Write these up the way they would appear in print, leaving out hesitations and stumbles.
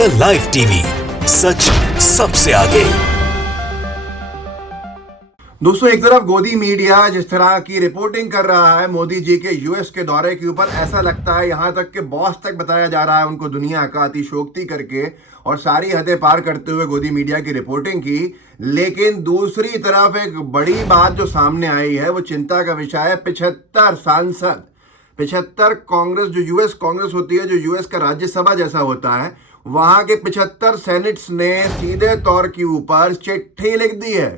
The live TV, सच सबसे आगे। दोस्तों, एक तरफ गोदी मीडिया जिस तरह की रिपोर्टिंग कर रहा है मोदी जी के यूएस के दौरे के ऊपर, ऐसा लगता है यहां तक कि बॉस तक बताया जा रहा है उनको दुनिया का, अतिशयोक्ति करके और सारी हदें पार करते हुए गोदी मीडिया की रिपोर्टिंग की। लेकिन दूसरी तरफ एक बड़ी बात जो सामने आई है वो चिंता का विषय है। 75 सांसद, 75 कांग्रेस, जो यूएस कांग्रेस होती है, जो यूएस का राज्यसभा जैसा होता है, वहां के 75 सेनेट्स ने सीधे तौर के ऊपर चिट्ठी लिख दी है।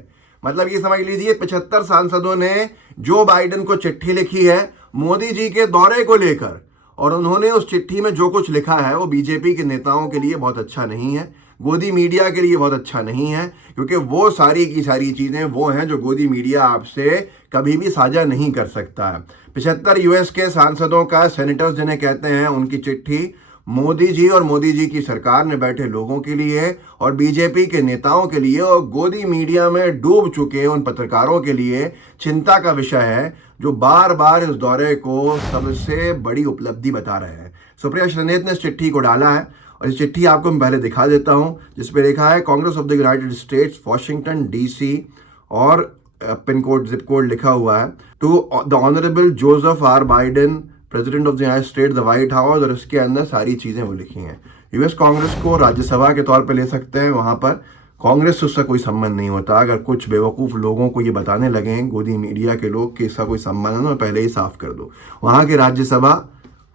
मतलब ये समझ लीजिए 75 सांसदों ने जो बाइडेन को चिट्ठी लिखी है मोदी जी के दौरे को लेकर, और उन्होंने उस चिट्ठी में जो कुछ लिखा है वो बीजेपी के नेताओं के लिए बहुत अच्छा नहीं है, गोदी मीडिया के लिए बहुत अच्छा नहीं है, क्योंकि वो सारी की सारी चीज़ें वो हैं जो गोदी मीडिया आपसे कभी भी साझा नहीं कर सकता है। 75 यूएस के सांसदों का, सेनेटर्स जिन्हें कहते हैं, उनकी चिट्ठी मोदी जी और मोदी जी की सरकार में बैठे लोगों के लिए और बीजेपी के नेताओं के लिए और गोदी मीडिया में डूब चुके उन पत्रकारों के लिए चिंता का विषय है, जो बार बार इस दौरे को सबसे बड़ी उपलब्धि बता रहे हैं। सुप्रिया श्रीनेत ने इस चिट्ठी को डाला है और इस चिट्ठी आपको मैं पहले दिखा देता हूं, जिसपे लिखा है Congress of the United States, Washington DC, और पिन कोड, जिप कोड लिखा हुआ है, to the honourable Joseph R Biden, president of the United State, the White House, और इसके अंदर सारी चीज़ें वो लिखी हैं। यूएस कांग्रेस को राज्यसभा के तौर पे ले सकते हैं, वहाँ पर कांग्रेस से उसका कोई संबंध नहीं होता। अगर कुछ बेवकूफ़ लोगों को ये बताने लगे हैं गोदी मीडिया के लोग कि इसका कोई संबंध है, तो पहले ही साफ कर दो। वहाँ की राज्यसभा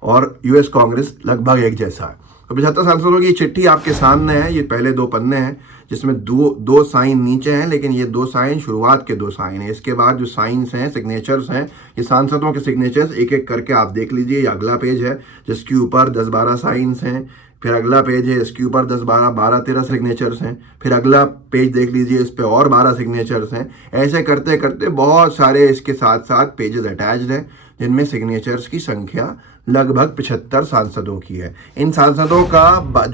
और यूएस कांग्रेस लगभग एक जैसा है। तो 75 सांसदों की चिट्ठी आपके सामने है। ये पहले दो पन्ने हैं जिसमें दो साइन नीचे हैं, लेकिन ये दो साइन शुरुआत के दो साइन हैं। इसके बाद जो साइंस हैं, सिग्नेचर्स हैं, ये सांसदों के सिग्नेचर्स एक एक करके आप देख लीजिए। ये अगला पेज है जिसके ऊपर 10-12 साइंस हैं, फिर अगला पेज है इसके ऊपर 10-12-13 सिग्नेचर्स हैं, फिर अगला पेज देख लीजिए, इस पे और 12 सिग्नेचर्स हैं। ऐसे करते करते बहुत सारे इसके साथ साथ पेजेस अटैच्ड हैं, जिनमें सिग्नेचर्स की संख्या लगभग 75 सांसदों की है। इन सांसदों का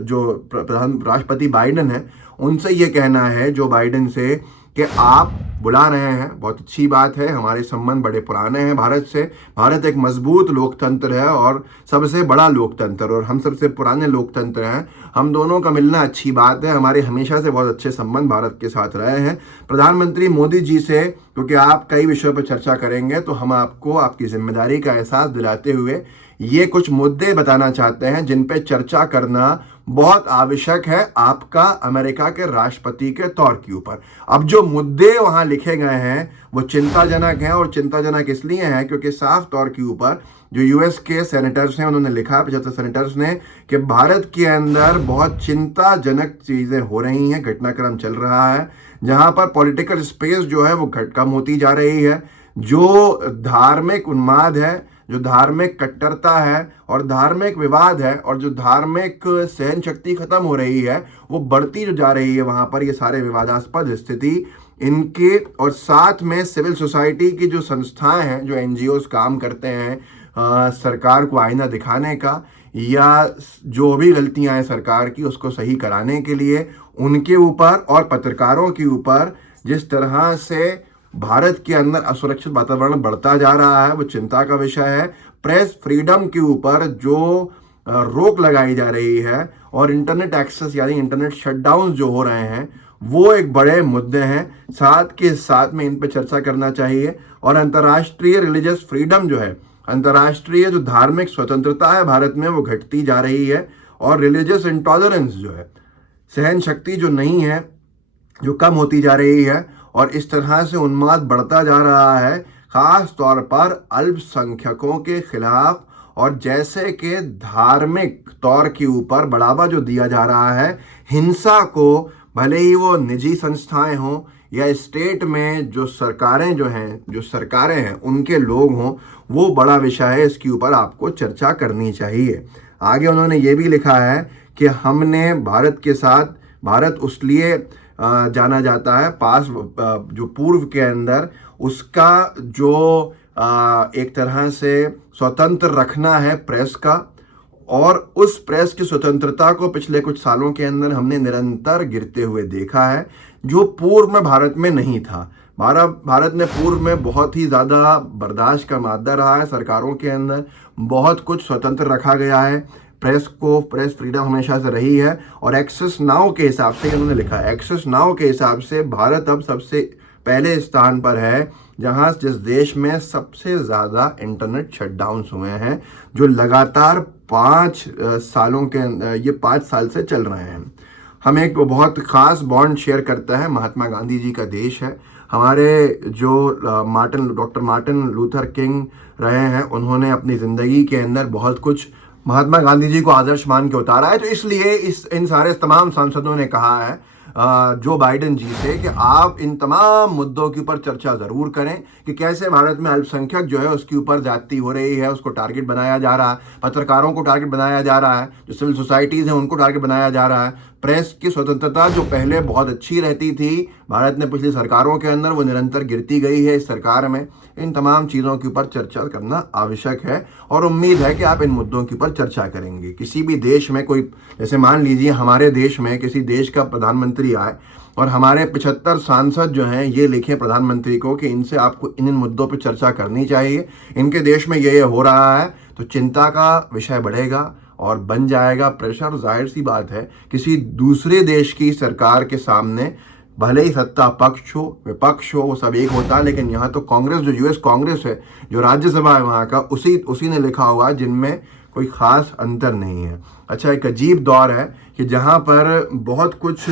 जो प्रधान राष्ट्रपति बाइडेन है, उनसे ये कहना है, जो बाइडेन से, कि आप बुला रहे हैं, बहुत अच्छी बात है, हमारे संबंध बड़े पुराने हैं भारत से। भारत एक मजबूत लोकतंत्र है और सबसे बड़ा लोकतंत्र, और हम सबसे पुराने लोकतंत्र हैं। हम दोनों का मिलना अच्छी बात है, हमारे हमेशा से बहुत अच्छे संबंध भारत के साथ रहे हैं। प्रधानमंत्री मोदी जी से, क्योंकि आप कई विषयों पर चर्चा करेंगे, तो हम आपको आपकी जिम्मेदारी का एहसास दिलाते हुए ये कुछ मुद्दे बताना चाहते हैं जिन पे चर्चा करना बहुत आवश्यक है आपका अमेरिका के राष्ट्रपति के तौर के ऊपर। अब जो मुद्दे वहां लिखे गए हैं वो चिंताजनक हैं, और चिंताजनक इसलिए हैं क्योंकि साफ तौर के ऊपर जो यूएस के सेनेटर्स हैं, उन्होंने लिखा, 75 सेनेटर्स ने, कि भारत के अंदर बहुत चिंताजनक चीज़ें हो रही हैं, घटनाक्रम चल रहा है, जहां पर पॉलिटिकल स्पेस जो है वो कम होती जा रही है। जो धार्मिक उन्माद है, जो धार्मिक कट्टरता है और धार्मिक विवाद है, और जो धार्मिक सहन शक्ति खत्म हो रही है, वो बढ़ती जो जा रही है वहाँ पर, ये सारे विवादास्पद स्थिति इनके, और साथ में सिविल सोसाइटी की जो संस्थाएं हैं, जो एनजीओस काम करते हैं सरकार को आईना दिखाने का, या जो भी गलतियां हैं सरकार की उसको सही कराने के लिए, उनके ऊपर और पत्रकारों के ऊपर जिस तरह से भारत के अंदर असुरक्षित वातावरण बढ़ता जा रहा है, वो चिंता का विषय है। प्रेस फ्रीडम के ऊपर जो रोक लगाई जा रही है, और इंटरनेट एक्सेस यानी इंटरनेट शटडाउन जो हो रहे हैं, वो एक बड़े मुद्दे हैं। साथ के साथ में इन पर चर्चा करना चाहिए। और अंतर्राष्ट्रीय रिलीजियस फ्रीडम जो है, अंतर्राष्ट्रीय जो धार्मिक स्वतंत्रता है भारत में, वो घटती जा रही है, और रिलीजियस इंटॉलरेंस जो है, सहन शक्ति जो नहीं है, जो कम होती जा रही है, और इस तरह से उन्माद बढ़ता जा रहा है, खास तौर पर अल्पसंख्यकों के खिलाफ, और जैसे कि धार्मिक तौर के ऊपर बढ़ावा जो दिया जा रहा है हिंसा को, भले ही वो निजी संस्थाएं हों या स्टेट में जो सरकारें हैं उनके लोग हों, वो बड़ा विषय है। इसके ऊपर आपको चर्चा करनी चाहिए। आगे उन्होंने ये भी लिखा है कि हमने भारत के साथ, भारत उसलिए जाना जाता है पास, जो पूर्व के अंदर उसका जो एक तरह से स्वतंत्र रखना है प्रेस का, और उस प्रेस की स्वतंत्रता को पिछले कुछ सालों के अंदर हमने निरंतर गिरते हुए देखा है, जो पूर्व में भारत में नहीं था। भारत ने पूर्व में बहुत ही ज़्यादा बर्दाश्त का मादा रहा है, सरकारों के अंदर बहुत कुछ स्वतंत्र रखा गया है, प्रेस फ्रीडम हमेशा से रही है। और एक्सेस नाउ के हिसाब से, उन्होंने लिखा है एक्सेस नाउ के हिसाब से भारत अब सबसे पहले स्थान पर है जहां जिस देश में सबसे ज़्यादा इंटरनेट शटडाउन्स हुए हैं, जो लगातार 5 सालों के ये 5 साल से चल रहे हैं। हम एक बहुत ख़ास बॉन्ड शेयर करता है, महात्मा गांधी जी का देश है। हमारे जो डॉक्टर मार्टिन लूथर किंग रहे हैं, उन्होंने अपनी ज़िंदगी के अंदर बहुत कुछ महात्मा गांधी जी को आदर्श मान के उतारा है। तो इसलिए इन सारे तमाम सांसदों ने कहा है जो बाइडेन जी से कि आप इन तमाम मुद्दों के ऊपर चर्चा ज़रूर करें कि कैसे भारत में अल्पसंख्यक जो है उसके ऊपर ज्यादती हो रही है, उसको टारगेट बनाया जा रहा है, पत्रकारों को टारगेट बनाया जा रहा है, जो सिविल सोसाइटीज़ हैं उनको टारगेट बनाया जा रहा है। प्रेस की स्वतंत्रता जो पहले बहुत अच्छी रहती थी भारत में पिछली सरकारों के अंदर, वो निरंतर गिरती गई है इस सरकार में। इन तमाम चीज़ों के ऊपर चर्चा करना आवश्यक है और उम्मीद है कि आप इन मुद्दों के ऊपर चर्चा करेंगे। किसी भी देश में कोई, जैसे मान लीजिए हमारे देश में किसी देश का प्रधानमंत्री आए और हमारे 75 सांसद जो हैं ये लिखें प्रधानमंत्री को कि इनसे आपको इन मुद्दों पर चर्चा करनी चाहिए, इनके देश में ये हो रहा है, तो चिंता का विषय बढ़ेगा और बन जाएगा प्रेशर। जाहिर सी बात है किसी दूसरे देश की सरकार के सामने भले ही सत्ता पक्ष हो विपक्ष हो वो सब एक होता है, लेकिन यहाँ तो कांग्रेस, जो यूएस कांग्रेस है, जो राज्यसभा है वहाँ का, उसी ने लिखा हुआ है जिनमें कोई ख़ास अंतर नहीं है। अच्छा, एक अजीब दौर है कि जहाँ पर बहुत कुछ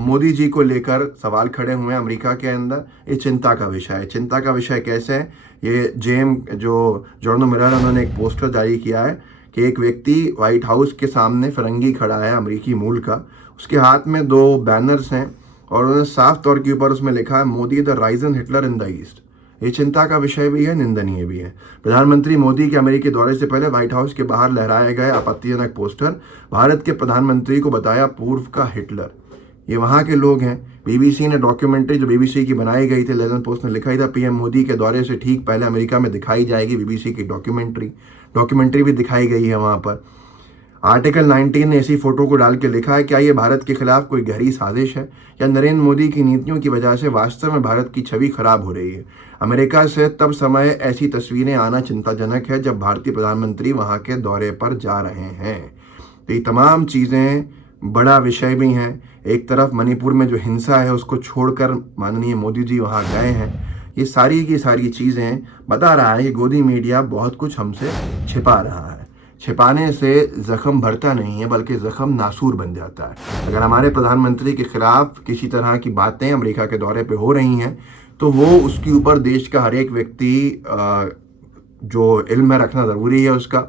मोदी जी को लेकर सवाल खड़े हुए हैं अमेरिका के अंदर। ये चिंता का विषय है। चिंता का विषय कैसे है? ये जो जॉर्नो मिरर, उन्होंने एक पोस्टर जारी किया है कि एक व्यक्ति व्हाइट हाउस के सामने फिरंगी खड़ा है अमेरिकी मूल का, उसके हाथ में 2 बैनर्स हैं और उन्होंने साफ तौर के ऊपर उसमें लिखा है Modi the Ryzen Hitler in the east. ये चिंता का विषय भी है, निंदनीय भी है। प्रधानमंत्री मोदी के अमेरिकी दौरे से पहले व्हाइट हाउस के बाहर लहराए गए आपत्तिजनक पोस्टर भारत के प्रधानमंत्री को बताया पूर्व का हिटलर। ये वहाँ के लोग हैं। बीबीसी ने डॉक्यूमेंट्री जो बीबीसी की बनाई गई थी, लेजन पोस्ट ने लिखा ही था पीएम मोदी के दौरे से ठीक पहले अमेरिका में दिखाई जाएगी बीबीसी की डॉक्यूमेंट्री भी दिखाई गई है वहाँ पर। आर्टिकल 19 ने इसी फोटो को डाल के लिखा है, क्या ये भारत के खिलाफ कोई गहरी साजिश है या नरेंद्र मोदी की नीतियों की वजह से वास्तव में भारत की छवि खराब हो रही है? अमेरिका से तब समय ऐसी तस्वीरें आना चिंताजनक है जब भारतीय प्रधानमंत्री वहाँ के दौरे पर जा रहे हैं। तो ये तमाम चीज़ें बड़ा विषय भी हैं। एक तरफ मणिपुर में जो हिंसा है उसको छोड़कर माननीय मोदी जी वहाँ गए हैं। ये सारी की सारी चीज़ें बता रहा है कि गोदी मीडिया बहुत कुछ हमसे छिपा रहा है। छिपाने से जख्म भरता नहीं है बल्कि जख्म नासूर बन जाता है। अगर हमारे प्रधानमंत्री के खिलाफ किसी तरह की बातें अमेरिका के दौरे पे हो रही हैं तो वो उसके ऊपर देश का हर एक व्यक्ति जो इल्म में रखना ज़रूरी है, उसका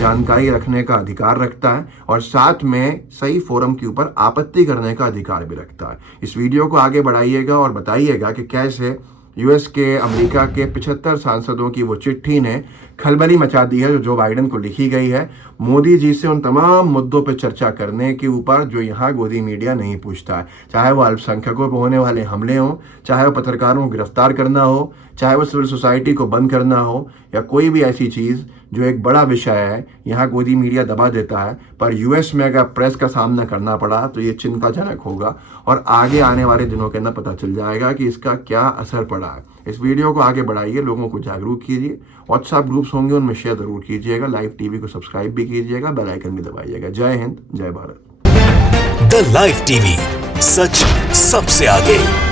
जानकारी रखने का अधिकार रखता है और साथ में सही फोरम के ऊपर आपत्ति करने का अधिकार भी रखता है। इस वीडियो को आगे बढ़ाइएगा और बताइएगा कि कैसे यूएस के अमेरिका के 75 सांसदों की वो चिट्ठी ने खलबली मचा दी है जो बाइडेन को लिखी गई है मोदी जी से उन तमाम मुद्दों पर चर्चा करने के ऊपर जो यहाँ गोदी मीडिया नहीं पूछता है। चाहे वो अल्पसंख्यकों पर होने वाले हमले हों, चाहे वो पत्रकारों को गिरफ्तार करना हो, चाहे वो सिविल सोसाइटी को बंद करना हो या कोई भी ऐसी चीज़ जो एक बड़ा विषय है, यहाँ गोदी मीडिया दबा देता है। पर यूएस में अगर प्रेस का सामना करना पड़ा तो ये चिंताजनक होगा और आगे आने वाले दिनों के अंदर पता चल जाएगा कि इसका क्या असर पड़ा है। इस वीडियो को आगे बढ़ाइए, लोगों को जागरूक कीजिए। व्हाट्सएप ग्रुप्स होंगे उनमें शेयर ज़रूर कीजिएगा। लाइव टीवी को सब्सक्राइब भी कीजिएगा, बेल आइकन भी दबाइएगा। जय हिंद, जय भारत। द लाइव टीवी, सच सबसे आगे।